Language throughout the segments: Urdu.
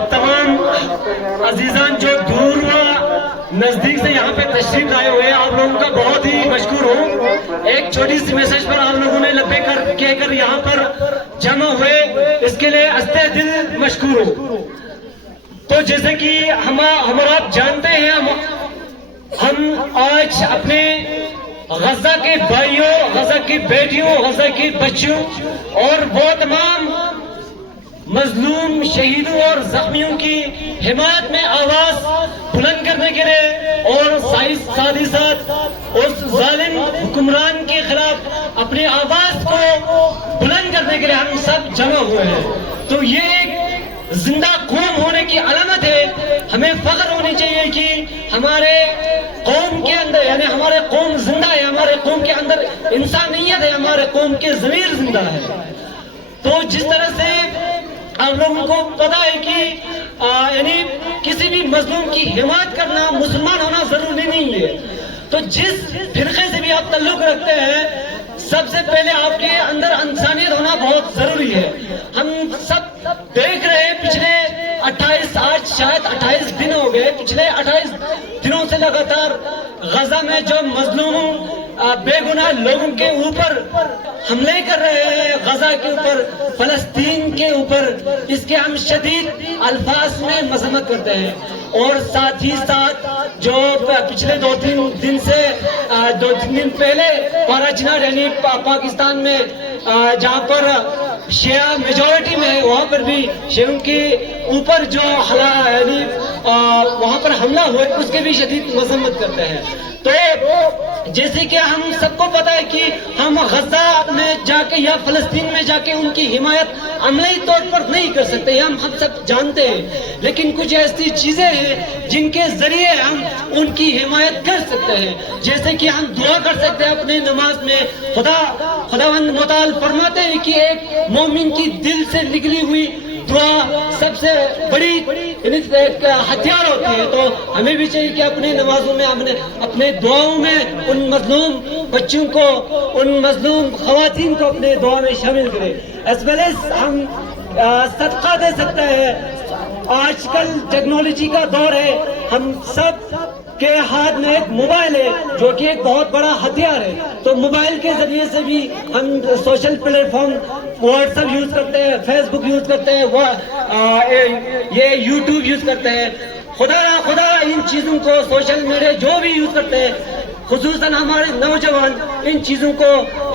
آپ تمام عزیزان جو دور و نزدیک سے یہاں پہ تشریف لائے ہوئے ہیں، آپ لوگوں کا بہت ہی مشکور ہوں. ایک چھوٹی سی میسج پر آپ لوگوں نے لبے کہہ کر یہاں پر جمع ہوئے، اس کے لیے ازتہ دل مشکور ہوں. تو جیسے کہ ہم آپ جانتے ہیں، ہم آج اپنے غزہ کے بھائیوں، غزہ کی بیٹیوں، غزہ کے بچوں اور وہ تمام مظلوم شہیدوں اور زخمیوں کی حمایت میں آواز بلند کرنے کے لیے اور ساتھ ہی ساتھ اس ظالم حکمران کے خلاف اپنی آواز کو بلند کرنے کے لیے ہم سب جمع ہوئے ہیں. تو یہ ایک زندہ قوم ہونے کی علامت ہے. ہمیں فخر ہونی چاہیے کہ ہمارے قوم کے اندر، یعنی ہمارے قوم زندہ ہے، ہمارے قوم کے اندر انسانیت ہے، ہمارے قوم کے ضمیر زندہ ہے. تو جس طرح سے آپ لوگوں کو پتا ہے کہ یعنی کسی بھی مظلوم کی حمایت کرنا مسلمان ہونا ضروری نہیں ہے. تو جس فرقے سے بھی آپ تعلق رکھتے ہیں، سب سے پہلے آپ کے اندر انسانیت ہونا بہت ضروری ہے. ہم سب دیکھ رہے ہیں پچھلے 28 دن ہو گئے، پچھلے 28 دنوں سے لگاتار غزہ میں جو مظلوم بے گناہ لوگوں کے اوپر حملے کر رہے ہیں، غزہ کے اوپر، فلسطین کے اوپر، اس کے ہم شدید الفاظ میں مذمت کرتے ہیں. اور ساتھ ہی ساتھ جو پچھلے دو تین دن پہلے پارا چنار یعنی پاکستان میں جہاں پر شیعہ میجورٹی میں ہے، وہاں پر بھی شیعوں کے اوپر جو یعنی وہاں پر حملہ ہوئے، اس کے بھی شدید مذمت کرتے ہیں. تو جیسے کہ ہم سب کو پتا ہے کہ ہم غزہ میں جا کے یا فلسطین میں جا کے ان کی حمایت عملی طور پر نہیں کر سکتے، ہم سب جانتے ہیں. لیکن کچھ ایسی چیزیں ہیں جن کے ذریعے ہم ان کی حمایت کر سکتے ہیں. جیسے کہ ہم دعا کر سکتے ہیں اپنے نماز میں. خداوند متعال فرماتے ہیں کہ ایک مومن کی دل سے نکلی ہوئی دعا سب سے بڑی ہتھیار ہوتی ہے. تو ہمیں بھی چاہیے کہ اپنے نمازوں میں، اپنے دعاؤں میں ان مظلوم بچوں کو، ان مظلوم خواتین کو اپنے دعا میں شامل کریں. ایز ویل ایز ہم صدقہ دے سکتے ہیں. آج کل ٹیکنالوجی کا دور ہے، ہم سب کے ہاتھ میں ایک موبائل ہے جو کہ ایک بہت بڑا ہتھیار ہے. تو موبائل کے ذریعے سے بھی ہم social plate form what's app use کرتے ہیں، فیس بک یوز کرتے ہیں، یہ یوٹیوب یوز کرتے ہیں. خدا ان چیزوں کو، سوشل میڈیا جو بھی یوز کرتے ہیں، خصوصاً ہمارے نوجوان ان چیزوں کو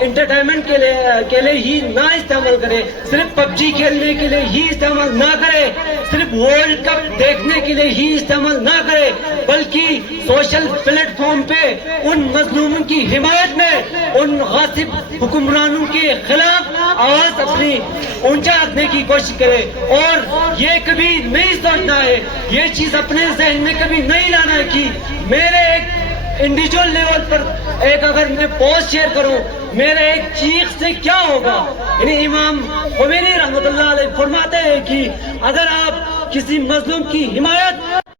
انٹرٹینمنٹ کے لیے ہی نہ استعمال کرے. صرف پب جی کھیلنے کے لیے ہی استعمال نہ کرے، صرف ورلڈ کپ دیکھنے کے لیے ہی استعمال نہ کرے، بلکہ سوشل پلیٹ فارم پہ ان مظلوموں کی حمایت میں، ان غاصب حکمرانوں کے خلاف آواز اپنی اونچا رکھنے کی کوشش کرے. اور یہ کبھی نہیں سوچنا ہے، یہ چیز اپنے ذہن میں کبھی نہیں لانا ہے کہ میرے ایک انڈیویجول لیول پر ایک اگر میں پوسٹ شیئر کروں، میرے ایک چیخ سے کیا ہوگا. یعنی امام خمینی رحمۃ اللہ علیہ فرماتے ہیں کہ اگر آپ کسی مظلوم کی حمایت